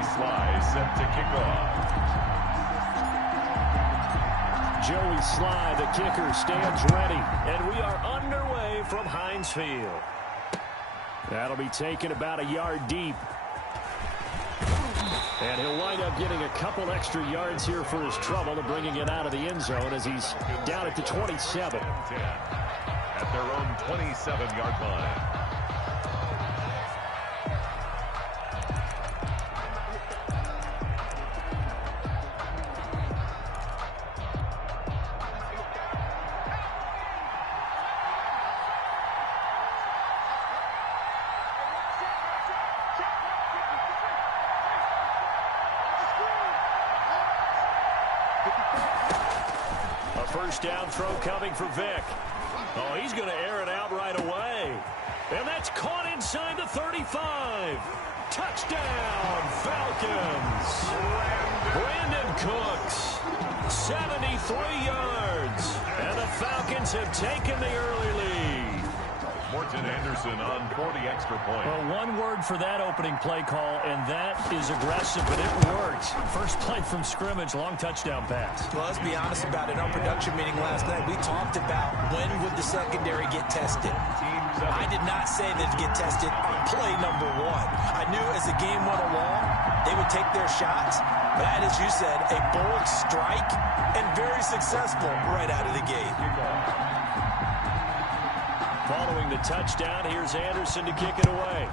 Joey Sly set to kick off. Joey Sly, the kicker, stands ready. And we are underway from Heinz Field. That'll be taken about a yard deep. And he'll wind up getting a couple extra yards here for his trouble to bringing it out of the end zone as he's down at the 27. At their own 27-yard line. A first down throw coming for Vick. Oh, he's going to air it out right away. And that's caught inside the 35. Touchdown, Falcons. Brandon Cooks, 73 yards. And the Falcons have taken the early lead. Morton Anderson on 40 extra points. Well, one word for that opening play call, and that is aggressive, but it worked. First play from scrimmage, long touchdown pass. Well, let's be honest about it. In our production meeting last night, we talked about when would the secondary get tested. I did not say they'd get tested on play number one. I knew as the game went along, they would take their shots. But that, as you said, a bold strike and very successful right out of the gate. Following the touchdown, here's Anderson to kick it away.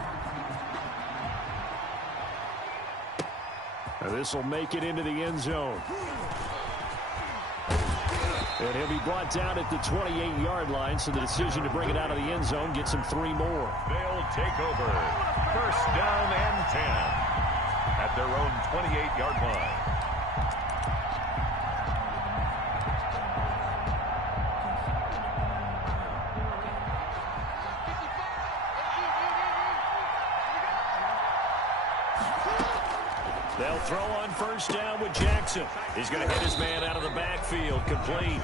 This will make it into the end zone. And he'll be brought down at the 28-yard line, so the decision to bring it out of the end zone gets him 3 more. They'll take over. First down and 10 at their own 28-yard line. They'll throw on first down with Jackson. He's going to hit his man out of the backfield, complete.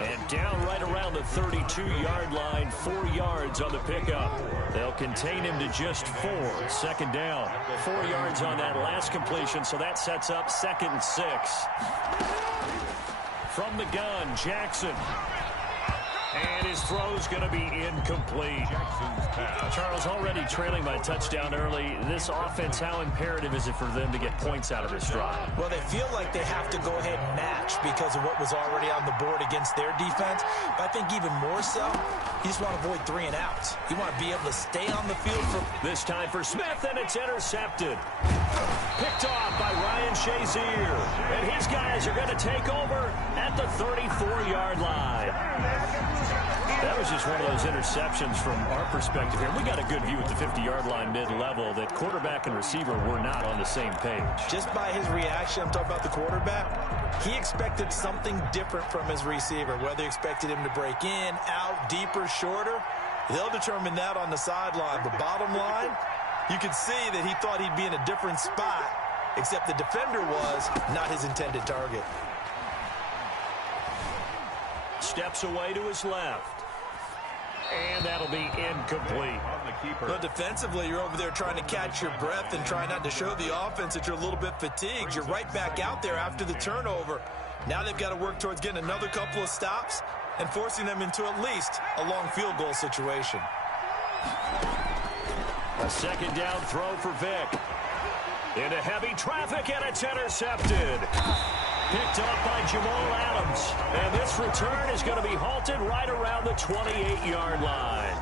And down right around the 32-yard line, 4 yards on the pickup. They'll contain him to just 4. Second down. 4 yards on that last completion, so that sets up 2nd and 6. From the gun, Jackson. And his throw's going to be incomplete. Charles, already trailing by touchdown early. This offense, how imperative is it for them to get points out of this drive? Well, they feel like they have to go ahead and match because of what was already on the board against their defense. But I think even more so, you just want to avoid 3 and outs. You want to be able to stay on the field for... This time for Smith, and it's intercepted. Picked off by Ryan Shazier. And his guys are going to take over at the 34-yard line. That was just one of those interceptions from our perspective here. We got a good view at the 50-yard line mid-level that quarterback and receiver were not on the same page. Just by his reaction, I'm talking about the quarterback, he expected something different from his receiver, whether he expected him to break in, out, deeper, shorter. They'll determine that on the sideline. But bottom line, you could see that he thought he'd be in a different spot, except the defender was not his intended target. Steps away to his left. And that'll be incomplete. But defensively, you're over there trying to catch your breath and try not to show the offense that you're a little bit fatigued. You're right back out there after the turnover. Now they've got to work towards getting another couple of stops and forcing them into at least a long field goal situation. A second down throw for Vick. Into heavy traffic, and it's intercepted. Picked up by Jamal Adams. And this return is going to be halted right around the 28-yard line.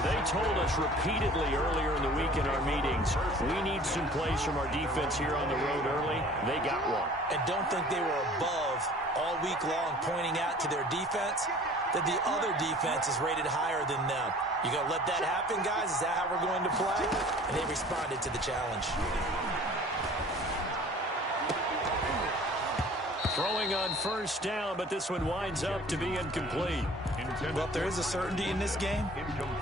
They told us repeatedly earlier in the week in our meetings, we need some plays from our defense here on the road early. They got one. And don't think they were above all week long pointing out to their defense that the other defense is rated higher than them. You going to let that happen, guys? Is that how we're going to play? And they responded to the challenge. Throwing on first down, but this one winds up to be incomplete. Well, if there is a certainty in this game,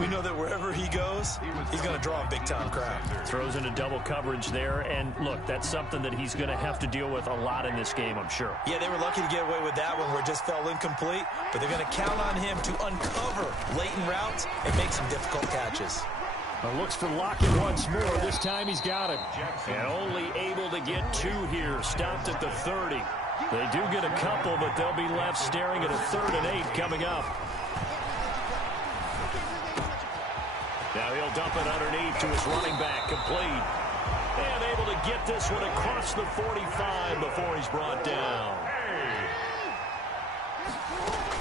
we know that wherever he goes, he's going to draw a big-time crowd. Throws into double coverage there, and look, that's something that he's going to have to deal with a lot in this game, I'm sure. Yeah, they were lucky to get away with that one where it just fell incomplete, but they're going to count on him to uncover latent routes and make some difficult catches. Looks for Lockett once more. This time he's got it. And only able to get 2 here. Stopped at the 30. They do get a couple, but they'll be left staring at a 3rd and 8 coming up. Now he'll dump it underneath to his running back. Complete. And able to get this one across the 45 before he's brought down.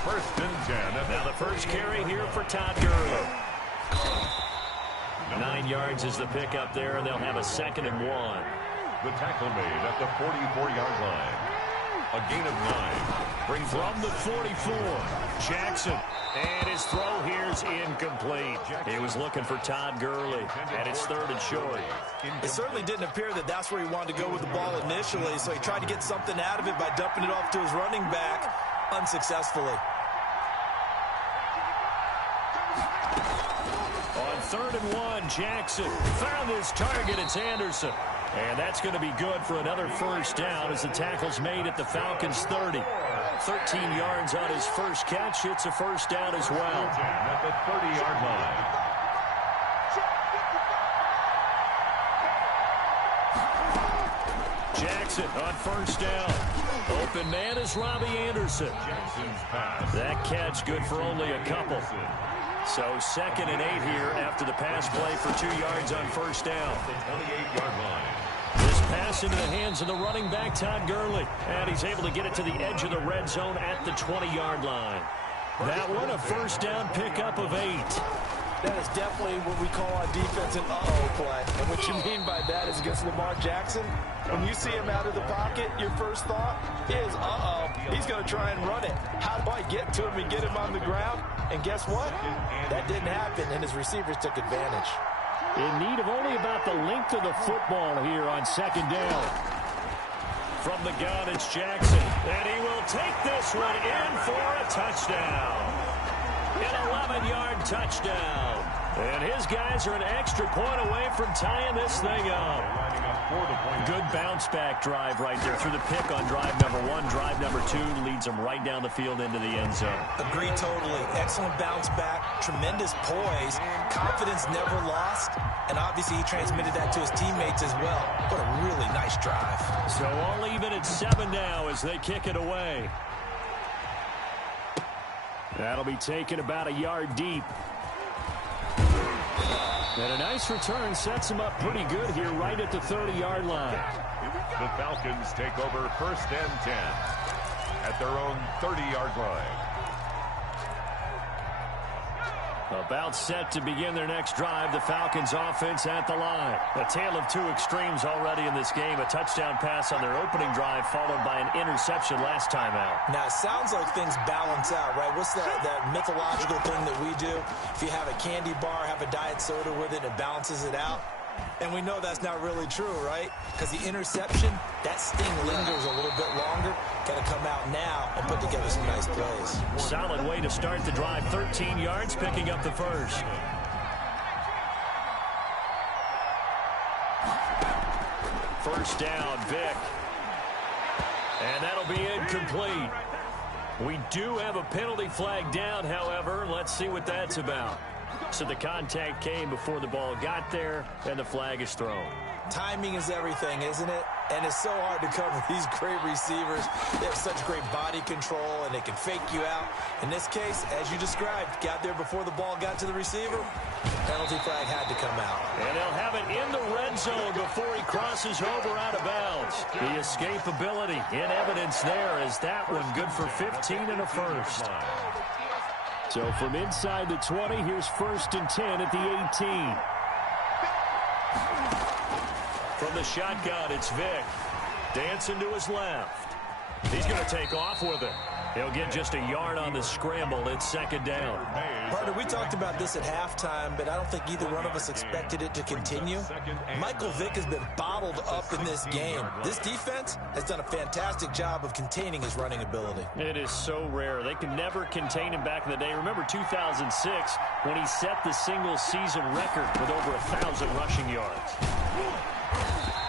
1st and 10. Now the first carry here for Todd Gurley. 9 yards is the pickup there, and they'll have a 2nd and 1. The tackle made at the 44-yard line. A gain of 9. Brings from the 44. Jackson. And his throw here's incomplete. He was looking for Todd Gurley, and it's 3rd and short. It certainly didn't appear that that's where he wanted to go with the ball initially, so he tried to get something out of it by dumping it off to his running back unsuccessfully. On 3rd and 1, Jackson found his target. It's Anderson. And that's going to be good for another first down as the tackle's made at the Falcons' 30. 13 yards on his first catch. It's a first down as well. At the 30-yard line. Jackson on first down. Open man is Robbie Anderson. Jackson's pass. That catch good for only a couple. So 2nd and 8 here after the pass play for 2 yards on first down. The 28-yard line. This pass into the hands of the running back, Todd Gurley. And he's able to get it to the edge of the red zone at the 20-yard line. That one, a first down pickup of 8. That is definitely what we call on defense an uh-oh play. And what you mean by that is against Lamar Jackson, when you see him out of the pocket, your first thought is, uh-oh, he's going to try and run it. How do I get to him and get him on the ground? And guess what? That didn't happen, and his receivers took advantage. In need of only about the length of the football here on 2nd down. From the gun, it's Jackson. And he will take this one in for a touchdown. An 11-yard touchdown. And his guys are an extra point away from tying this thing up. Good bounce-back drive right there through the pick on drive number 1. Drive number 2 leads them right down the field into the end zone. Agree totally. Excellent bounce-back, tremendous poise, confidence never lost, and obviously he transmitted that to his teammates as well. What a really nice drive. So all even at 7 now as they kick it away. That'll be taken about a yard deep. And a nice return sets him up pretty good here right at the 30-yard line. The Falcons take over 1st and 10 at their own 30-yard line. About set to begin their next drive, the Falcons offense at the line. A tale of 2 extremes already in this game. A touchdown pass on their opening drive followed by an interception last time out. Now, it sounds like things balance out, right? What's that mythological thing that we do? If you have a candy bar, have a diet soda with it, it balances it out. And we know that's not really true, right? Because the interception, that sting lingers a little bit longer. Got to come out now and put together some nice plays. Solid way to start the drive. 13 yards, picking up the first. First down, Vick. And that'll be incomplete. We do have a penalty flag down, however. Let's see what that's about. So the contact came before the ball got there, and the flag is thrown. Timing is everything, isn't it? And it's so hard to cover these great receivers. They have such great body control, and they can fake you out. In this case, as you described, got there before the ball got to the receiver. Penalty flag had to come out. And they'll have it in the red zone before he crosses over out of bounds. The escapability in evidence there is that one good for 15 and a first. So from inside the 20, here's 1st and 10 at the 18. From the shotgun, it's Vick. Dancing to his left. He's going to take off with it. He'll get just a yard on the scramble. It's 2nd down. Partner, we talked about this at halftime, but I don't think either one of us expected it to continue. Michael Vick has been bottled up in this game. This defense has done a fantastic job of containing his running ability. It is so rare. They can never contain him back in the day. Remember 2006 when he set the single-season record with over 1,000 rushing yards.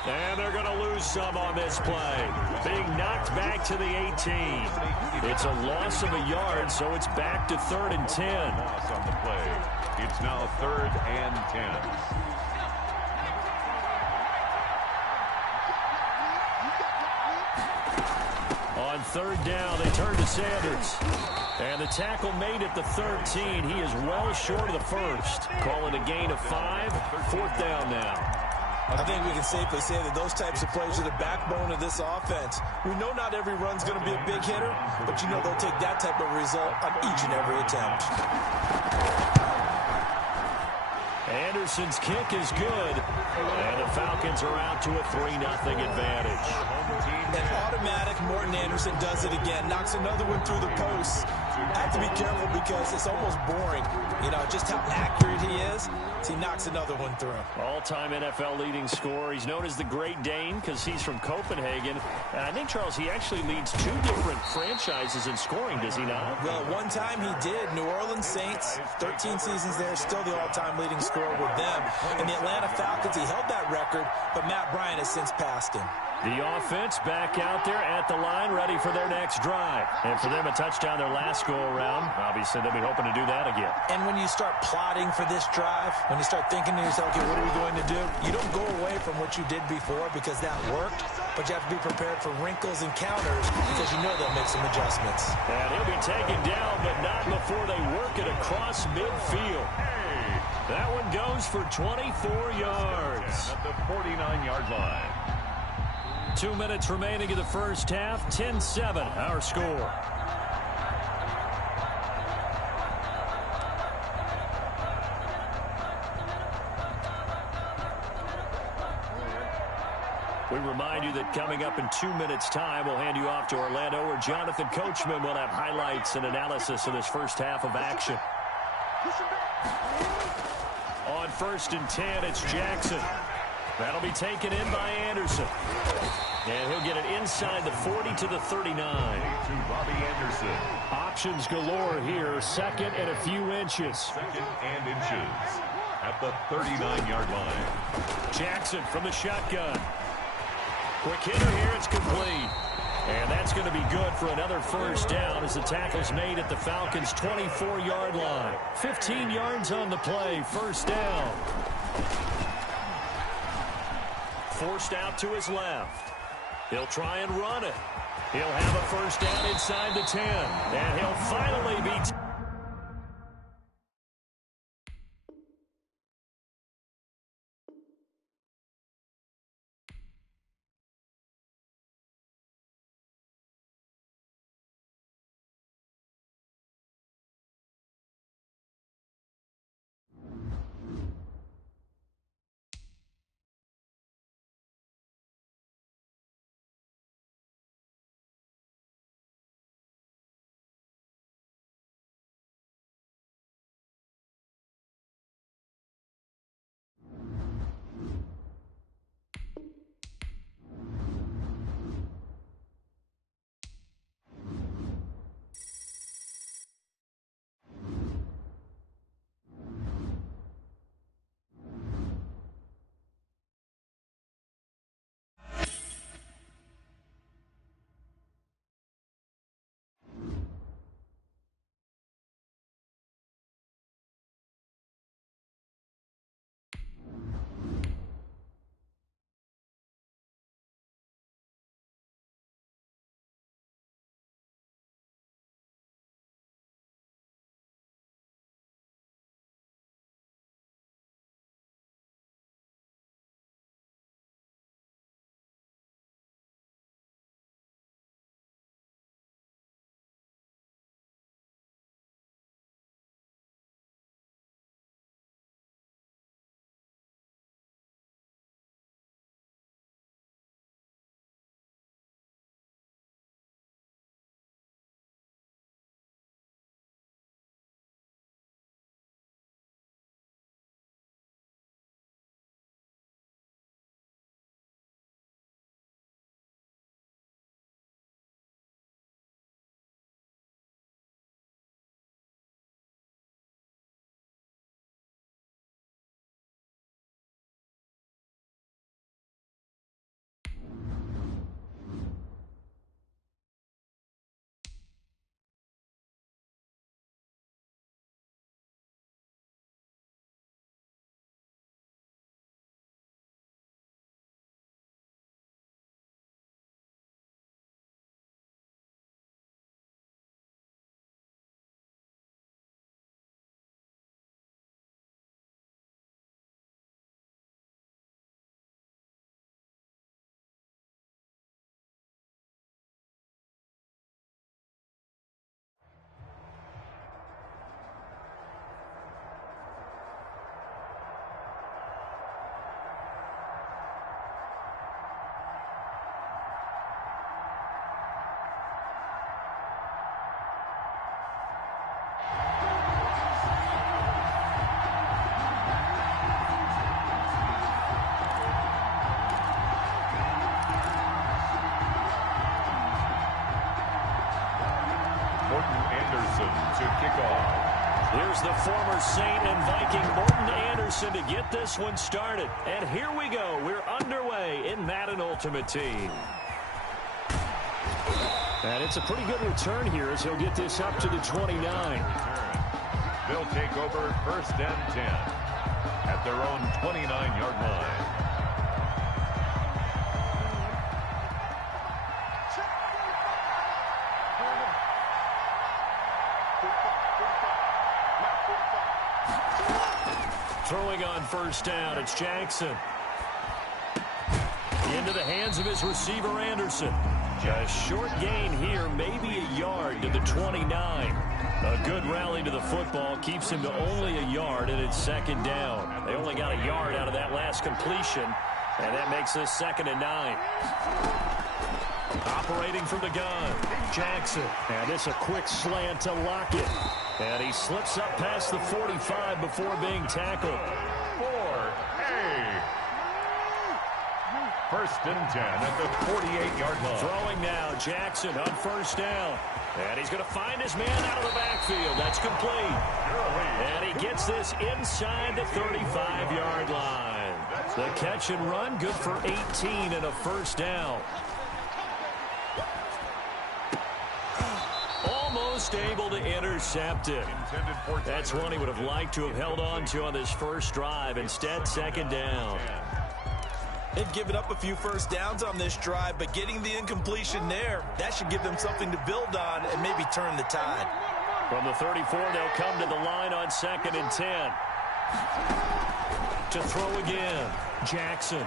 And they're going to lose some on this play. Being knocked back to the 18. It's a loss of a yard, so it's back to 3rd and 10. Loss on the play. It's now 3rd and 10. On 3rd down, they turn to Sanders. And the tackle made at the 13. He is well short of the first. Calling a gain of 5. 4th down now. I think we can safely say that those types of plays are the backbone of this offense. We know not every run's going to be a big hitter, but you know they'll take that type of result on each and every attempt. Anderson's kick is good, and the Falcons are out to a 3-0 advantage. And automatic Morton Anderson does it again, knocks another one through the post. I have to be careful because it's almost boring, you know, just how accurate he is. He knocks another one through. All-time NFL leading scorer. He's known as the Great Dane because he's from Copenhagen. And I think, Charles, he actually leads 2 different franchises in scoring, does he not? Well, at one time he did. New Orleans Saints, 13 seasons there, still the all-time leading scorer with them. In the Atlanta Falcons, he held that record, but Matt Bryant has since passed him. The offense back out there at the line, ready for their next drive. And for them, a touchdown their last go-around. Obviously, they'll be hoping to do that again. And when you start plotting for this drive, when you start thinking to yourself, okay, what are we going to do? You don't go away from what you did before because that worked, but you have to be prepared for wrinkles and counters because you know they'll make some adjustments. And he'll be taken down, but not before they work it across midfield. That one goes for 24 yards. At the 49-yard line. 2 minutes remaining in the first half. 10-7, our score. We remind you that coming up in 2 minutes' time, we'll hand you off to Orlando, where Jonathan Coachman will have highlights and analysis of this first half of action. On 1st and 10, it's Jackson. That'll be taken in by Anderson. And he'll get it inside the 40 to the 39. To Robbie Anderson. Options galore here. 2nd and a few inches. 2nd and inches. At the 39-yard line. Jackson from the shotgun. Quick hitter here. It's complete. And that's going to be good for another first down as the tackle's made at the Falcons' 24-yard line. 15 yards on the play. First down. Forced out to his left. He'll try and run it. He'll have a first down inside the 10. And he'll finally be... Anderson to kick off. Here's the former Saint and Viking Morton Anderson to get this one started. And here we go. We're underway in Madden Ultimate Team. And it's a pretty good return here as he'll get this up to the 29. They'll take over 1st and 10 at their own 29-yard line. Throwing on 1st down, it's Jackson. Into the hands of his receiver, Anderson. A short gain here, maybe a yard to the 29. A good rally to the football keeps him to only a yard, and it's 2nd down. They only got a yard out of that last completion, and that makes this 2nd and 9. Operating from the gun, Jackson. And it's a quick slant to Lockett. And he slips up past the 45 before being tackled. 1st and 10 at the 48-yard line. Throwing now, Jackson on 1st down. And he's going to find his man out of the backfield. That's complete. And he gets this inside the 35-yard line. The catch and run, good for 18 and a 1st down. Almost able to intercept it. That's one he would have liked to have held on to on this first drive. Instead, 2nd down. They've given up a few 1st downs on this drive, but getting the incompletion there, that should give them something to build on and maybe turn the tide. From the 34, they'll come to the line on 2nd and 10. To throw again, Jackson.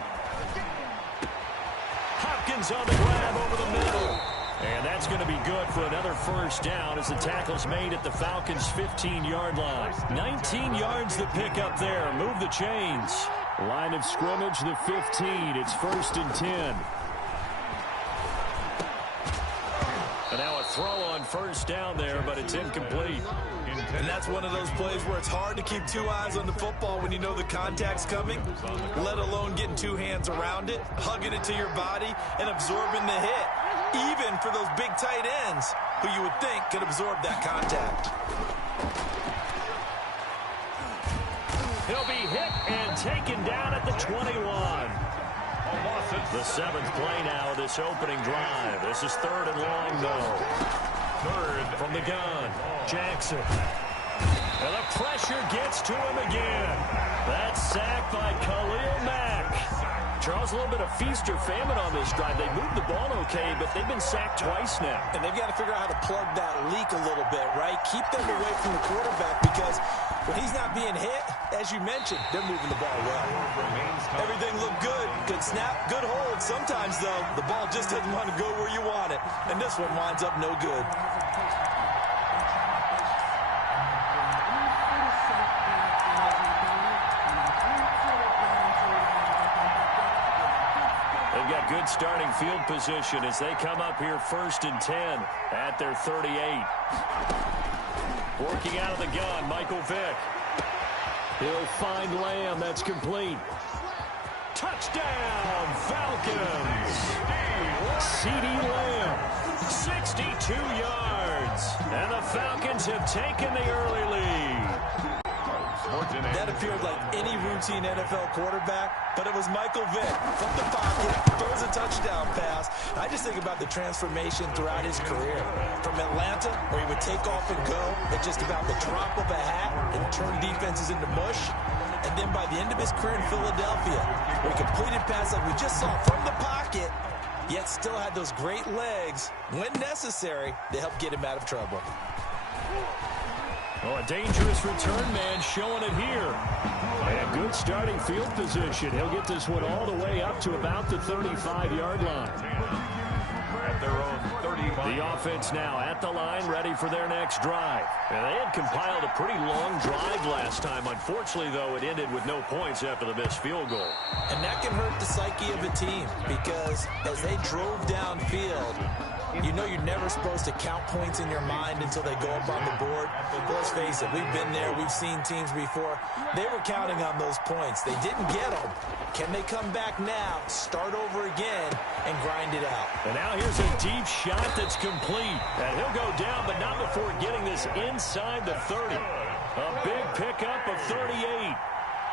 Hopkins on the grab over the middle. And that's going to be good for another 1st down as the tackle's made at the Falcons' 15-yard line. 19 yards to pick up there. Move the chains. Line of scrimmage, the 15. It's 1st and 10. And now a throw on 1st down there, but it's incomplete. And that's one of those plays where it's hard to keep 2 eyes on the football when you know the contact's coming, let alone getting 2 hands around it, hugging it to your body, and absorbing the hit. Even for those big tight ends who you would think could absorb that contact. He'll be hit and taken down at the 21. The 7th play now of this opening drive. This is 3rd and long, though. 3rd from the gun. Jackson. And the pressure gets to him again. That's sacked by Khalil Mack. Charles, a little bit of feast or famine on this drive. They moved the ball okay, but they've been sacked twice now. And they've got to figure out how to plug that leak a little bit, right? Keep them away from the quarterback because when he's not being hit, as you mentioned, they're moving the ball well. Everything looked good. Good snap, good hold. Sometimes, though, the ball just doesn't want to go where you want it. And this one winds up no good. Good starting field position as they come up here 1st and 10 at their 38. Working out of the gun, Michael Vick. He'll find Lamb. That's complete. Touchdown, Falcons. C.D. Lamb, 62 yards. And the Falcons have taken the early lead. That appeared like any routine NFL quarterback, but it was Michael Vick from the pocket, throws a touchdown pass. I just think about the transformation throughout his career. From Atlanta, where he would take off and go at just about the drop of a hat and turn defenses into mush. And then by the end of his career in Philadelphia, where he completed passes like we just saw from the pocket, yet still had those great legs, when necessary, to help get him out of trouble. Oh, a dangerous return man showing it here. And good starting field position. He'll get this one all the way up to about the 35-yard line. At their own 35. The offense now at the line, ready for their next drive. And they had compiled a pretty long drive last time. Unfortunately, though, it ended with no points after the missed field goal. And that can hurt the psyche of a team because as they drove downfield, You know you're never supposed to count points in your mind until they go up on the board. But let's face it, we've been there. We've seen teams before. They were counting on those points. They didn't get them. Can they come back now, start over again, and grind it out? And now here's a deep shot that's complete. And he'll go down, but not before getting this inside the 30. A big pickup of 38.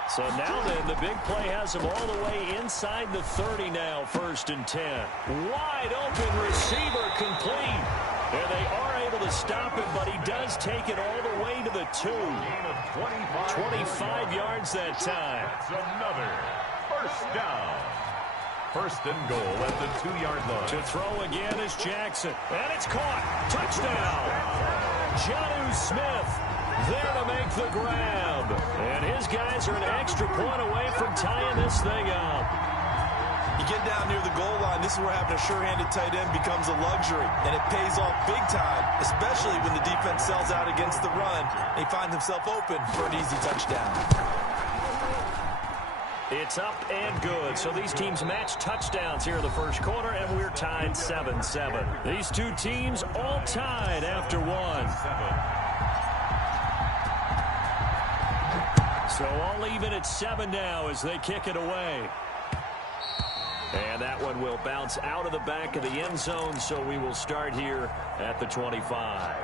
So now then, the big play has him all the way inside the 30 now, 1st and 10. Wide open receiver complete. And they are able to stop him, but he does take it all the way to the 2. 25 yards that time. That's another first down. 1st and goal at the 2-yard line. To throw again is Jackson. And it's caught. Touchdown. Jonnu Smith there to make the grab. And his guys are an extra point away from tying this thing up. You get down near the goal line, this is where having a sure-handed tight end becomes a luxury. And it pays off big time, especially when the defense sells out against the run. And he finds himself open for an easy touchdown. It's up and good. So these teams match touchdowns here in the 1st quarter, and we're tied 7-7. These two teams all tied after 1. So all even at 7 now as they kick it away. And that one will bounce out of the back of the end zone, so we will start here at the 25.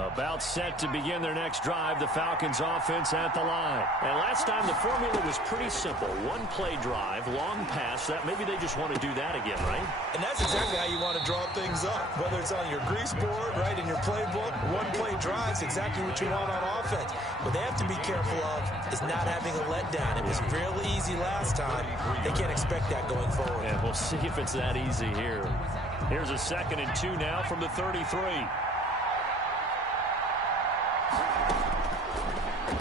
About set to begin their next drive, the Falcons offense at the line. And last time the formula was pretty simple. 1-play drive, long pass. That maybe they just want to do that again, right? And that's exactly how you want to draw things up. Whether it's on your grease board, right, in your playbook, 1-play drive's exactly what you want on offense. What they have to be careful of is not having a letdown. It was real easy last time. They can't expect that going forward. And we'll see if it's that easy here. Here's a 2nd and 2 now from the 33.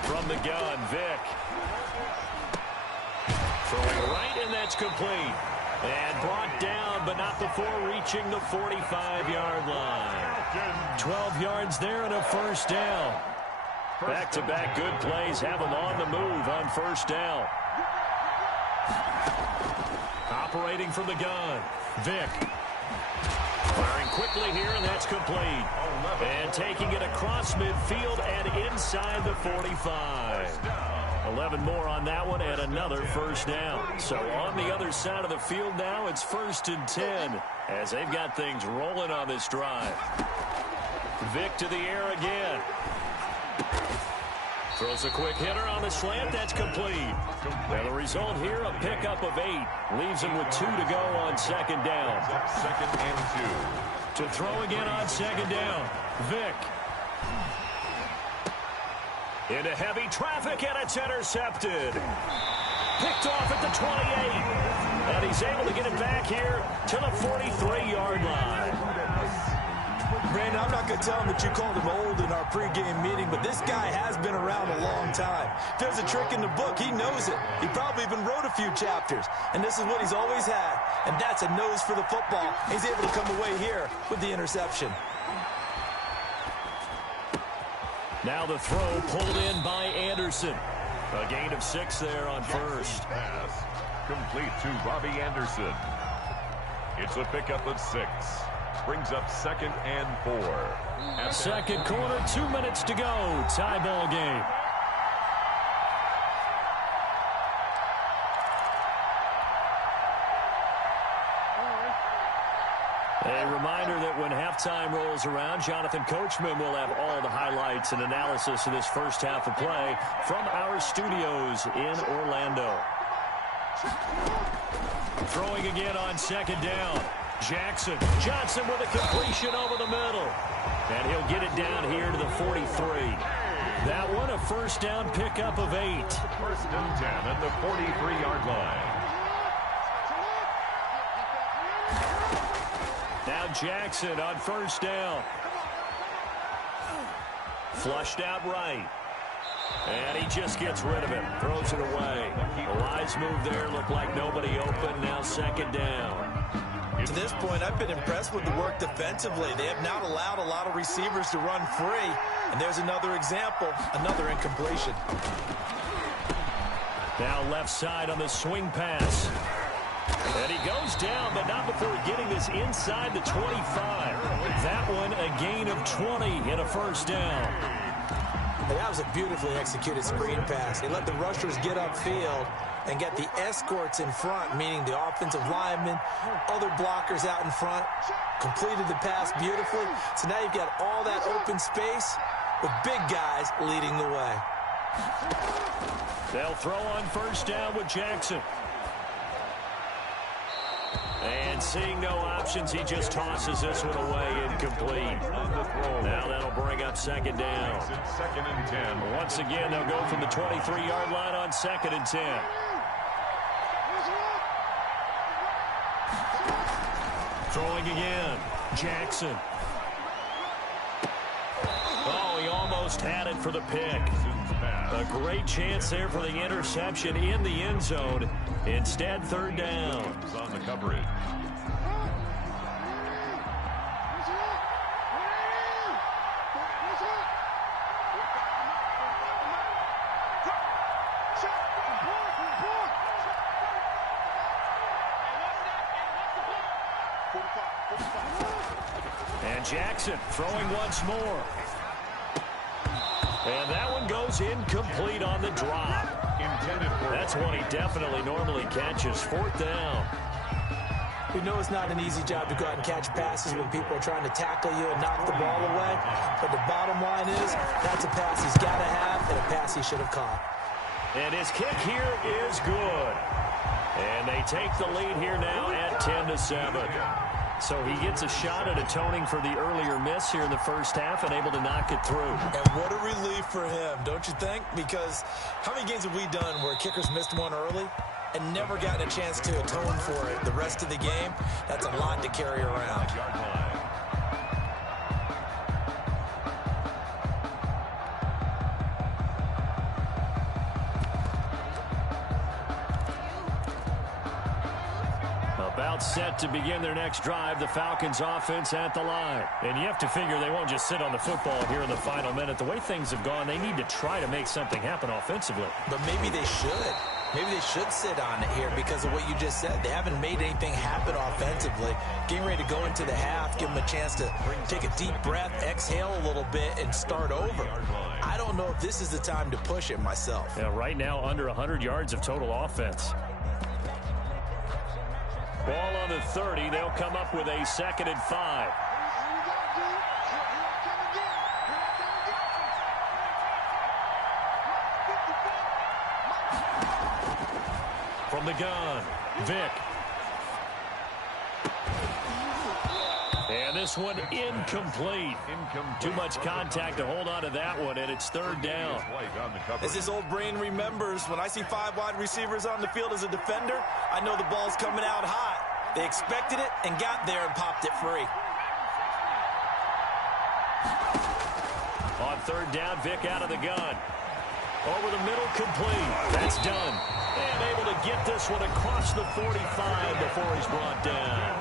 From the gun, Vick. Throwing right, and that's complete. And brought down, but not before reaching the 45-yard line. 12 yards there and a 1st down. Back-to-back good plays have them on the move on 1st down. Operating from the gun, Vick. Firing quickly here, and that's complete. And taking it across midfield and inside the 45. 11 more on that one and another 1st down. So on the other side of the field now, it's 1st and 10 as they've got things rolling on this drive. Vick to the air again. Throws a quick hitter on the slant. That's complete. Now the result here, a pickup of 8. Leaves him with 2 to go on 2nd down. 2nd and 2. To throw again on 2nd down. Vick. Into heavy traffic, and it's intercepted. Picked off at the 28. And he's able to get it back here to the 43-yard line. Brandon, I'm not going to tell him that you called him old in our pregame meeting, but this guy has been around a long time. If there's a trick in the book, he knows it. He probably even wrote a few chapters, and this is what he's always had, and that's a nose for the football. He's able to come away here with the interception. Now the throw pulled in by Anderson. A gain of 6 there on 1st. Pass complete to Robbie Anderson. It's a pickup of 6. Brings up 2nd and 4. 2nd quarter, 2 minutes to go. Tie ball game. A reminder that when halftime rolls around, Jonathan Coachman will have all the highlights and analysis of this first half of play from our studios in Orlando. Throwing again on 2nd down. Johnson with a completion over the middle. And he'll get it down here to the 43. That one, a 1st down pickup of 8. 1st and 10 at the 43-yard line. Now Jackson on 1st down. Flushed out right. And he just gets rid of it. Throws it away. A wise move there. Looked like nobody open. Now 2nd down. To this point, I've been impressed with the work defensively. They have not allowed a lot of receivers to run free. And there's another example, another incompletion. Now left side on the swing pass. And he goes down, but not before getting this inside the 25. That one a gain of 20 and a first down. And that was a beautifully executed screen pass. They let the rushers get upfield and get the escorts in front, meaning the offensive linemen, other blockers out in front, completed the pass beautifully. So now you've got all that open space with big guys leading the way. They'll throw on first down with Jackson. And seeing no options, he just tosses this one away, incomplete. Now that'll bring up second down. Second and 10. Once again, they'll go from the 23-yard line on second and 10. Throwing again, Jackson. Oh, he almost had it for the pick. A great chance there for the interception in the end zone. Instead, third down. On the coverage. And Jackson throwing once more. And that one goes incomplete on the drop. That's one he definitely normally catches. Fourth down. We know it's not an easy job to go out and catch passes when people are trying to tackle you and knock the ball away. But the bottom line is, that's a pass he's got to have and a pass he should have caught. And his kick here is good. And they take the lead here now at 10-7. So he gets a shot at atoning for the earlier miss here in the first half and able to knock it through. And what a relief for him, don't you think? Because how many games have we done where kickers missed one early and never gotten a chance to atone for it the rest of the game? That's a lot to carry around. About set to begin their next drive, the Falcons offense at the line. And you have to figure they won't just sit on the football here in the final minute. The way things have gone, they need to try to make something happen offensively. But maybe they should. Maybe they should sit on it here because of what you just said. They haven't made anything happen offensively. Getting ready to go into the half, give them a chance to take a deep breath, exhale a little bit, and start over. I don't know if this is the time to push it myself. Yeah, right now under 100 yards of total offense. Ball on the 30. They'll come up with a 2nd and 5. From the gun, Vick. And this one incomplete. Too much contact to hold on to that one, and it's third down. As his old brain remembers, when I see 5 wide receivers on the field as a defender, I know the ball's coming out hot. They expected it and got there and popped it free. On third down, Vick out of the gun. Over the middle, complete. That's done. And able to get this one across the 45 before he's brought down.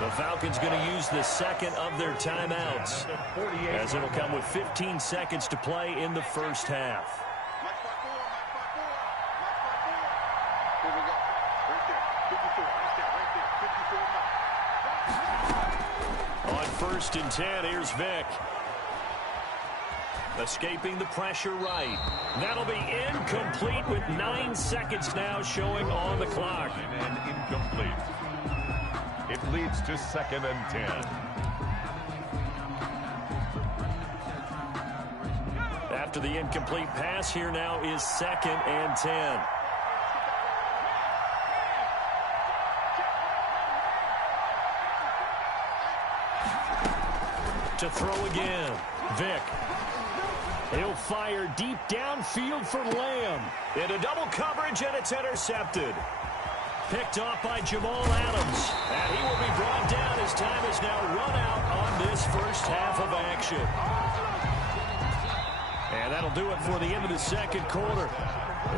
The Falcons going to use the second of their timeouts, as it'll come with 15 seconds to play in the first half. On 1st and 10, here's Vick. Escaping the pressure right. That'll be incomplete with 9 seconds now showing on the clock. And incomplete. It leads to 2nd and 10. After the incomplete pass, here now is 2nd and 10. To throw again, Vick. He'll fire deep downfield for Lamb. Into double coverage, and it's intercepted. Picked off by Jamal Adams. And he will be brought down as time is now run out on this first half of action. And that'll do it for the end of the second quarter.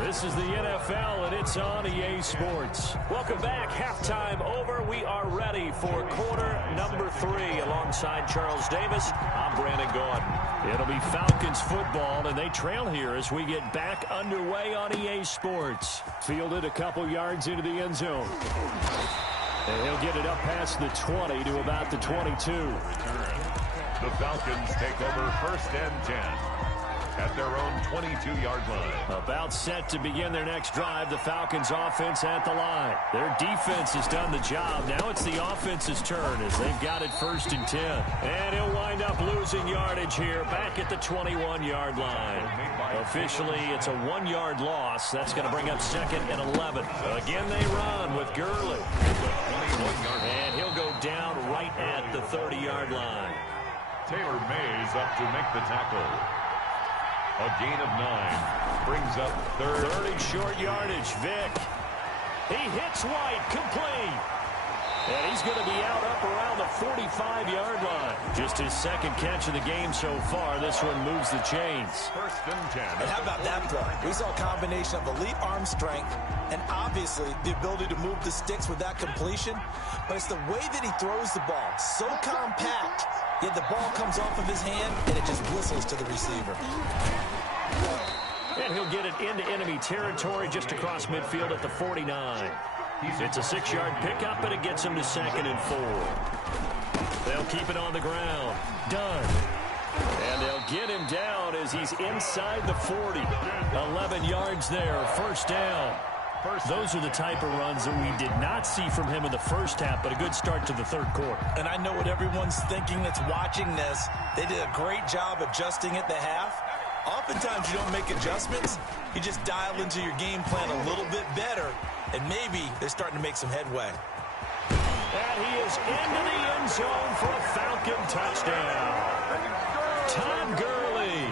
This is the NFL, and it's on EA Sports. Welcome back. Halftime over. We are ready for quarter number 3. Alongside Charles Davis, I'm Brandon Gaudin. It'll be Falcons football, and they trail here as we get back underway on EA Sports. Fielded a couple yards into the end zone. And he'll get it up past the 20 to about the 22. The Falcons take over 1st and 10. At their own 22-yard line. About set to begin their next drive. The Falcons offense at the line. Their defense has done the job. Now it's the offense's turn as they've got it 1st and 10. And he'll wind up losing yardage here back at the 21-yard line. Officially, it's a 1-yard loss. That's going to bring up 2nd and 11. Again, they run with Gurley. And he'll go down right at the 30-yard line. Taylor Mays up to make the tackle. A gain of 9 brings up 3rd short yardage. Vick. He hits White, complete. And he's going to be out up around the 45-yard line. Just his 2nd catch of the game so far. This one moves the chains. 1st and 10. And how about that play? We saw a combination of elite arm strength and obviously the ability to move the sticks with that completion. But it's the way that he throws the ball. So compact. Yet the ball comes off of his hand, and it just whistles to the receiver. And he'll get it into enemy territory just across midfield at the 49. It's a 6-yard pickup, and it gets him to 2nd and 4. They'll keep it on the ground. Done. And they'll get him down as he's inside the 40. 11 yards there, 1st down. Those are the type of runs that we did not see from him in the first half, but a good start to the 3rd quarter. And I know what everyone's thinking that's watching this. They did a great job adjusting at the half. Oftentimes you don't make adjustments. You just dial into your game plan a little bit better, and maybe they're starting to make some headway. And he is into the end zone for a Falcon touchdown. Todd Gurley,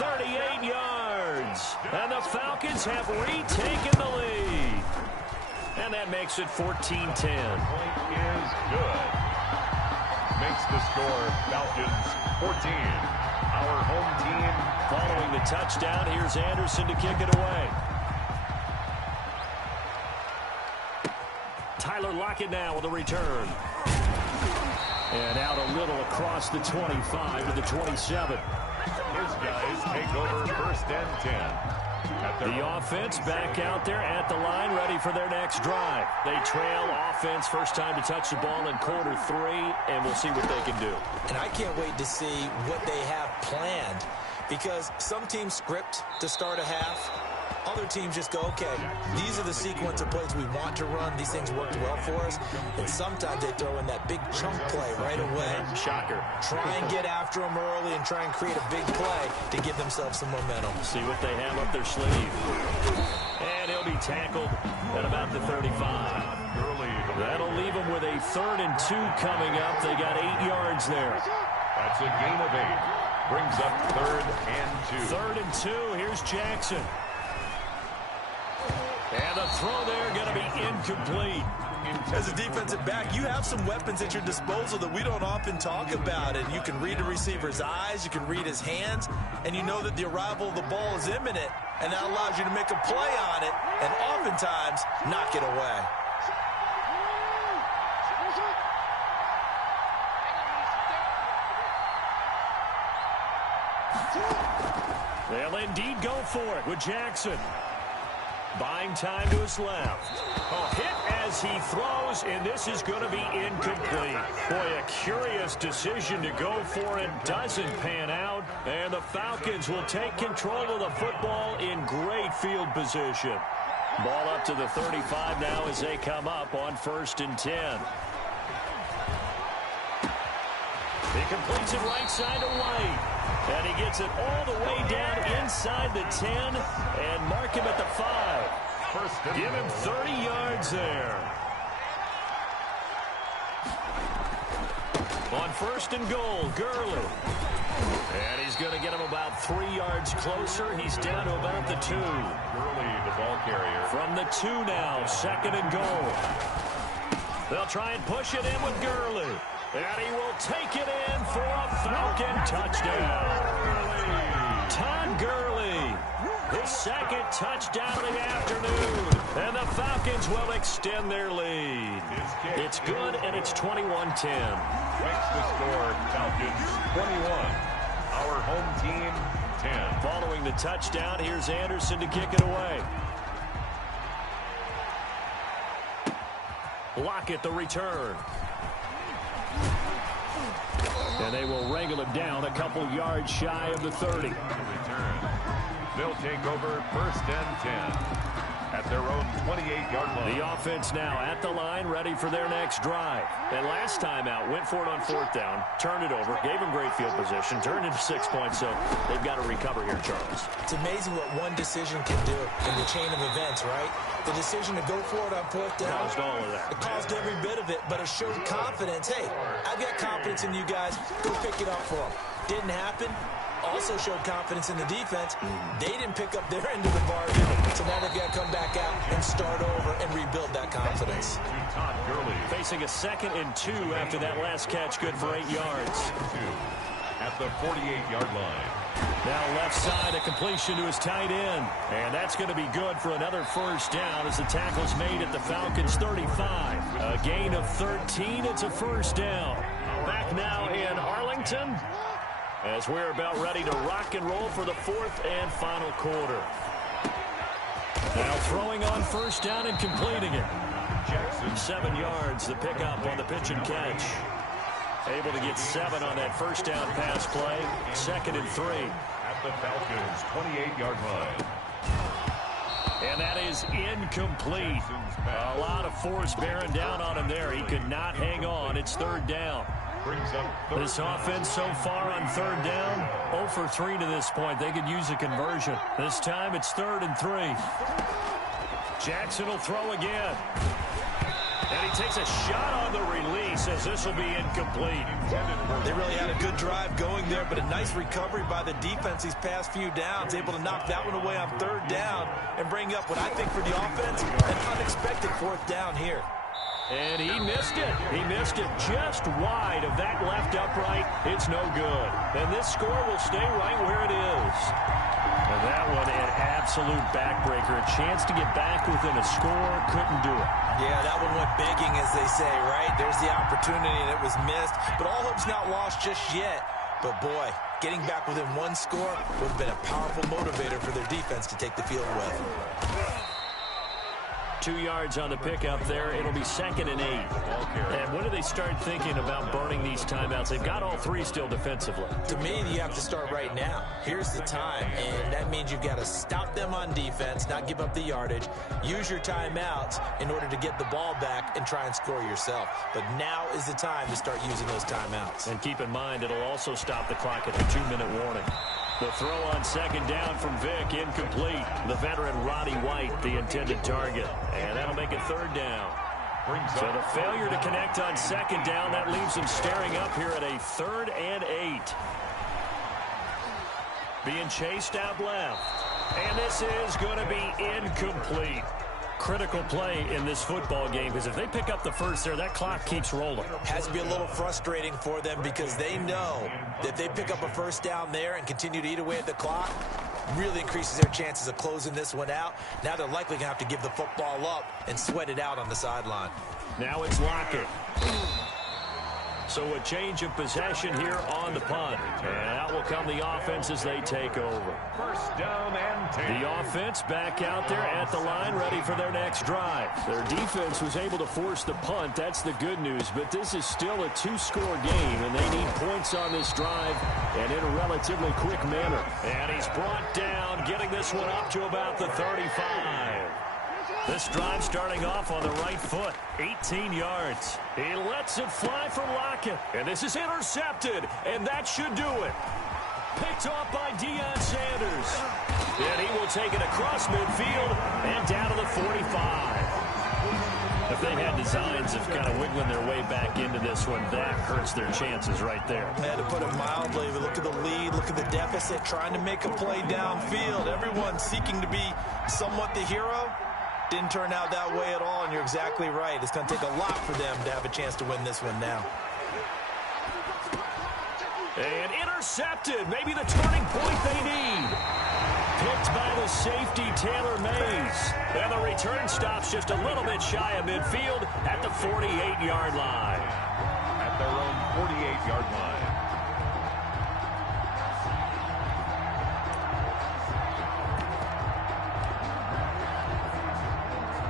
38 yards. And the Falcons have retaken the lead. And that makes it 14-10. Point is good. Makes the score Falcons 14. Our home team. Following the touchdown, here's Anderson to kick it away. Tyler Lockett now with a return. And out a little across the 25 to the 27. His guys take over 1st and 10. The offense back out there at the line, ready for their next drive. They trail offense, first time to touch the ball in quarter 3, and we'll see what they can do. And I can't wait to see what they have planned, because some teams script to start a half. Other teams just go, okay, these are the sequence of plays we want to run. These things worked well for us. And sometimes they throw in that big chunk play right away. Shocker. Try and get after them early and try and create a big play to give themselves some momentum. See what they have up their sleeve. And he'll be tackled at about the 35. That'll leave them with a 3rd and 2 coming up. They got 8 yards there. That's a gain of 8. Brings up 3rd and 2. 3rd and 2. Here's Jackson. And the throw there going to be incomplete. As a defensive back, you have some weapons at your disposal that we don't often talk about. And you can read the receiver's eyes, you can read his hands, and you know that the arrival of the ball is imminent. And that allows you to make a play on it and oftentimes knock it away. They'll indeed go for it with Jackson. Buying time to his left. A hit as he throws, and this is going to be incomplete. Boy, a curious decision to go for it. Doesn't pan out, and the Falcons will take control of the football in great field position. Ball up to the 35 now as they come up on 1st and 10. He completes it right side to White. And he gets it all the way down inside the 10 and mark him at the 5. Give him 30 yards there. On 1st and goal, Gurley. And he's going to get him about 3 yards closer. He's down to about the 2. Gurley, the ball carrier. From the 2 now, 2nd and goal. They'll try and push it in with Gurley. And he will take it in for a Falcon touchdown. Todd Gurley His second touchdown of the afternoon. And the Falcons will extend their lead. It's good, and it's 21-10. Makes the score Falcons 21. Our home team 10. Following the touchdown, here's Anderson to kick it away. Lockett the return. And they will wrangle it down a couple yards shy of the 30. Return. They'll take over 1st and 10 at their own 28-yard line. The offense now at the line, ready for their next drive. And last time out, went for it on 4th down, turned it over, gave them great field position, turned into 6 points, so they've got to recover here, Charles. It's amazing what one decision can do in the chain of events, right? The decision to go for it on 4th down. Caused all of that. It caused every bit of it, but it showed confidence. Hey, I've got confidence in you guys. Go pick it up for them. Didn't happen. Also showed confidence in the defense. They didn't pick up their end of the bargain, so now they've got to come back out and start over and rebuild that confidence. Todd Gurley facing a 2nd and 2 after that last catch, good for 8 yards. At the 48-yard line. Now left side, a completion to his tight end. And that's going to be good for another 1st down as the tackle's made at the Falcons' 35. A gain of 13, it's a 1st down. Back now in Arlington as we're about ready to rock and roll for the 4th and final quarter. Now throwing on 1st down and completing it. Jackson, 7 yards, the pickup on the pitch and catch. Able to get 7 on that 1st down pass play. 2nd and 3. At the Falcons' 28-yard line. And that is incomplete. A lot of force bearing down on him there. He could not hang on. It's 3rd down. Brings up this offense so far on 3rd down, 0 for 3 to this point. They could use a conversion. This time it's 3rd and 3. Jackson will throw again. And he takes a shot on the release as this will be incomplete. They really had a good drive going there, but a nice recovery by the defense these past few downs. Able to knock that one away on 3rd down and bring up what I think for the offense, an unexpected 4th down here. And he missed it. He missed it just wide of that left upright. It's no good. And this score will stay right where it is. And that one an absolute backbreaker. A chance to get back within a score. Couldn't do it. Yeah, that one went begging, as they say, right? There's the opportunity, and it was missed. But all hope's not lost just yet. But, boy, getting back within 1 score would have been a powerful motivator for their defense to take the field with. 2 yards on the pickup there. It'll be 2nd and 8. And when do they start thinking about burning these timeouts? They've got all 3 still defensively. To me, you have to start right now. Here's the time, and that means you've got to stop them on defense, not give up the yardage, use your timeouts in order to get the ball back and try and score yourself. But now is the time to start using those timeouts. And keep in mind, it'll also stop the clock at the 2-minute warning. The throw on 2nd down from Vick, incomplete. The veteran Roddy White, the intended target. And that'll make it 3rd down. So the failure to connect on 2nd down, that leaves them staring up here at a 3rd and 8. Being chased out left. And this is going to be incomplete. Critical play in this football game, because if they pick up the 1st there, that clock keeps rolling. Has to be a little frustrating for them because they know that if they pick up a 1st down there and continue to eat away at the clock, really increases their chances of closing this one out. Now they're likely going to have to give the football up and sweat it out on the sideline. Now it's Lockett. So a change of possession here on the punt. And out will come the offense as they take over. 1st down and 10. The offense back out there at the line, ready for their next drive. Their defense was able to force the punt. That's the good news. But this is still a 2-score game, and they need points on this drive and in a relatively quick manner. And he's brought down, getting this one up to about the 35. This drive starting off on the right foot, 18 yards. He lets it fly for Lockett, and this is intercepted, and that should do it. Picked off by Deion Sanders. And he will take it across midfield and down to the 45. If they had designs of kind of wiggling their way back into this one, that hurts their chances right there. Yeah, to put it mildly, look at the lead, look at the deficit, trying to make a play downfield. Everyone seeking to be somewhat the hero. Didn't turn out that way at all, and you're exactly right. It's going to take a lot for them to have a chance to win this one now. And intercepted. Maybe the turning point they need. picked by the safety, Taylor Mays. And the return stops just a little bit shy of midfield at the 48-yard line. At their own 48-yard line.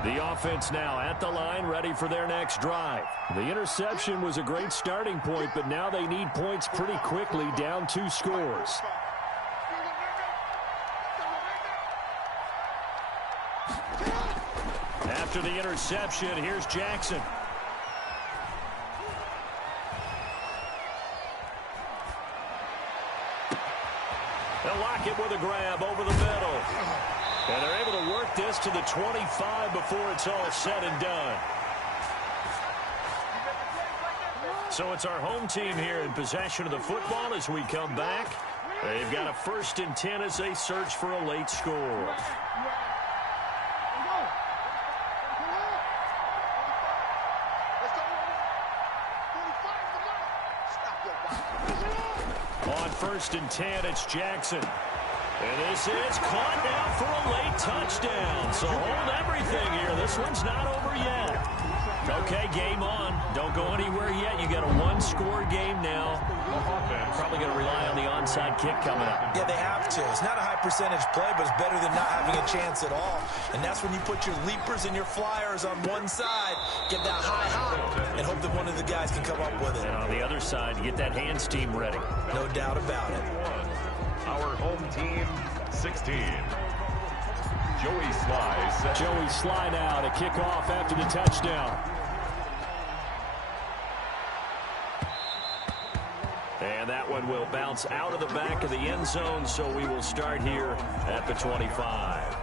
The offense now at the line, ready for their next drive. The interception was a great starting point, but now they need points pretty quickly, down 2 scores. After the interception, here's Jackson. They'll lock it with a grab over the middle. And they're able to work this to the 25 before it's all said and done. So it's our home team here in possession of the football as we come back. They've got a 1st and 10 as they search for a late score. On 1st and 10, it's Jackson. And this is caught now for a late touchdown. So hold everything here. This one's not over yet. Okay, game on. Don't go anywhere yet. You got a 1-score game now. Probably going to rely on the onside kick coming up. Yeah, they have to. It's not a high percentage play, but it's better than not having a chance at all. And that's when you put your leapers and your flyers on one side, get that high hop, and hope that one of the guys can come up with it. And on the other side, you get that hands team ready. No doubt about it. Our home team, 16. Joey Sly. Joey Sly now to kick off after the touchdown. And that one will bounce out of the back of the end zone, so we will start here at the 25.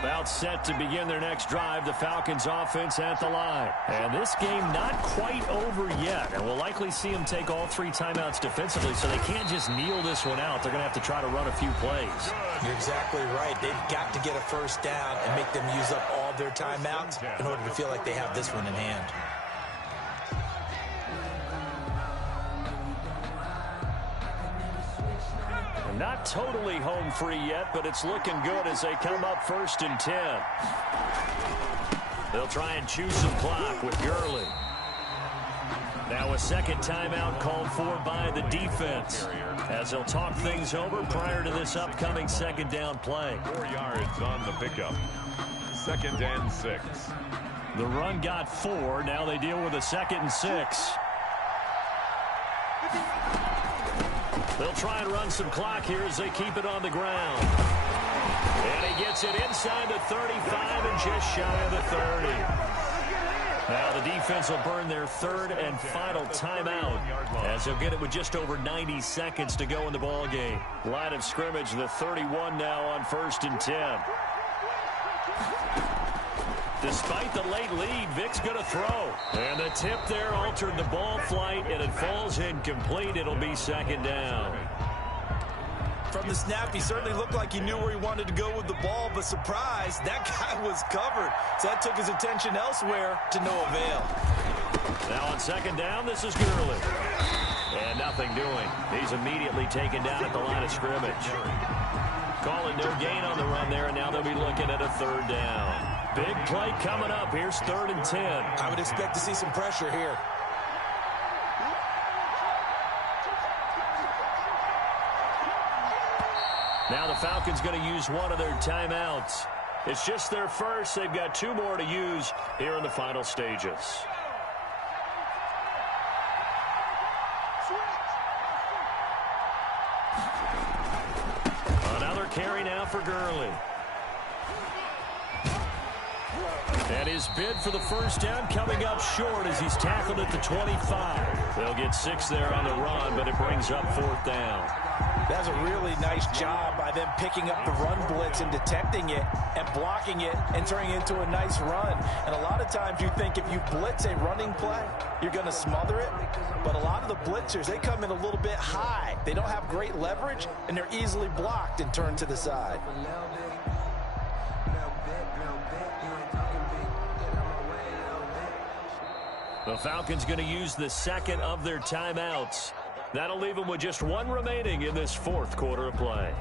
About set to begin their next drive, the Falcons offense at the line. And this game not quite over yet. And we'll likely see them take all 3 timeouts defensively, so they can't just kneel this one out. They're going to have to try to run a few plays. You're exactly right. They've got to get a 1st down and make them use up all their timeouts in order to feel like they have this one in hand. Not totally home free yet, but it's looking good as they come up 1st and 10. They'll try and chew some clock with Gurley. Now a 2nd timeout called for by the defense as they'll talk things over prior to this upcoming 2nd down play. 4 yards on the pickup. 2nd and 6. The run got 4. Now they deal with a 2nd and 6. They'll try and run some clock here as they keep it on the ground. And he gets it inside the 35 and just shy of the 30. Now the defense will burn their 3rd and final timeout as they'll get it with just over 90 seconds to go in the ball game. Line of scrimmage, the 31 now on 1st and 10. Despite the late lead, Vic's going to throw. And the tip there altered the ball flight, and it falls incomplete. It'll be 2nd down. From the snap, he certainly looked like he knew where he wanted to go with the ball, but surprise, that guy was covered. So that took his attention elsewhere to no avail. Now on 2nd down, this is Gurley. And nothing doing. He's immediately taken down at the line of scrimmage. Calling no gain on the run there, and now they'll be looking at a 3rd down. Big play coming up. Here's 3rd and 10. I would expect to see some pressure here. Now the Falcons going to use one of their timeouts. It's just their first. They've got 2 more to use here in the final stages. Another carry now for Gurley. And his bid for the 1st down coming up short as he's tackled at the 25. They'll get 6 there on the run, but it brings up 4th down. That's a really nice job by them picking up the run blitz and detecting it and blocking it and turning it into a nice run. And a lot of times you think if you blitz a running play, you're going to smother it. But a lot of the blitzers, they come in a little bit high. They don't have great leverage, and they're easily blocked and turned to the side. The Falcons going to use the second of their timeouts. That'll leave them with just one remaining in this fourth quarter of play.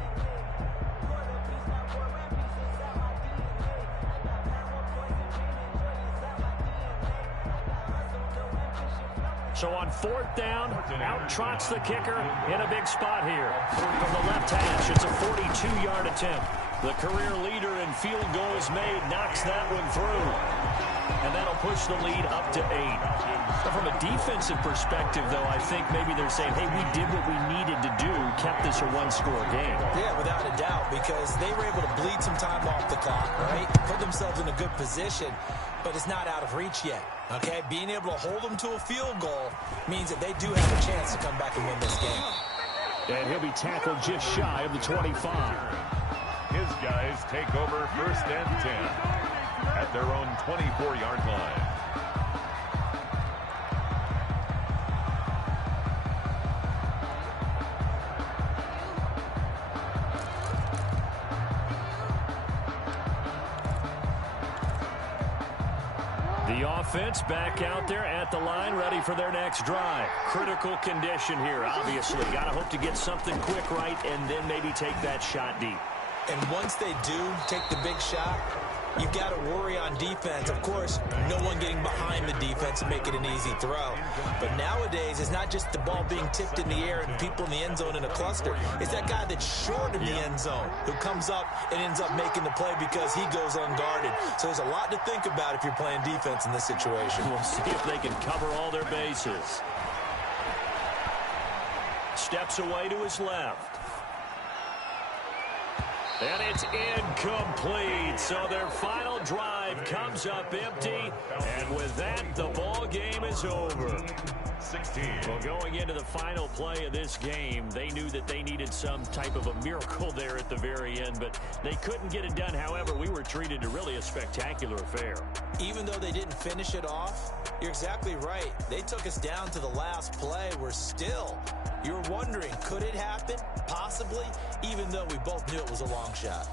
So on fourth down, out trots the kicker in a big spot here. From the left hash, it's a 42-yard attempt. The career leader in field goals made knocks that one through. And that'll push the lead up to 8. From a defensive perspective, though, I think maybe they're saying, hey, we did what we needed to do, kept this a one-score game. Yeah, without a doubt, because they were able to bleed some time off the clock, right? Put themselves in a good position, but it's not out of reach yet, okay? Being able to hold them to a field goal means that they do have a chance to come back and win this game. And he'll be tackled just shy of the 25. His guys take over first and 10 at their own 24-yard line. The offense back out there at the line, ready for their next drive. Critical condition here, obviously. Got to hope to get something quick right and then maybe take that shot deep. And once they do take the big shot, you've got to worry on defense. Of course, no one getting behind the defense and making an easy throw. But nowadays, it's not just the ball being tipped in the air and people in the end zone in a cluster. It's that guy that's short in the end zone who comes up and ends up making the play because he goes unguarded. So there's a lot to think about if you're playing defense in this situation. We'll see if they can cover all their bases. Steps away to his left. And it's incomplete. So their final drive comes up empty. And with that, the ball game is over. 16. Well, going into the final play of this game, they knew that they needed some type of a miracle there at the very end, but they couldn't get it done. However, we were treated to really a spectacular affair. Even though they didn't finish it off, you're exactly right. They took us down to the last play. We're still, you're wondering, could it happen? Possibly, even though we both knew it was a long shot.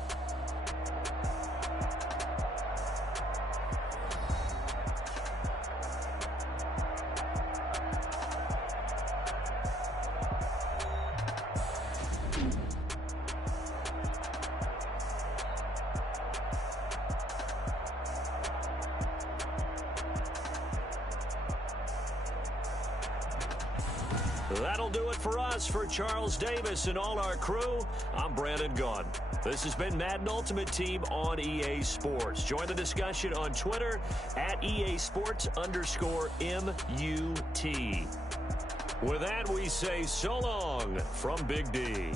That'll do it for us. For Charles Davis and all our crew, I'm Brandon Gaudin. This has been Madden Ultimate Team on EA Sports. Join the discussion on Twitter at EASports_MUT. With that, we say so long from Big D.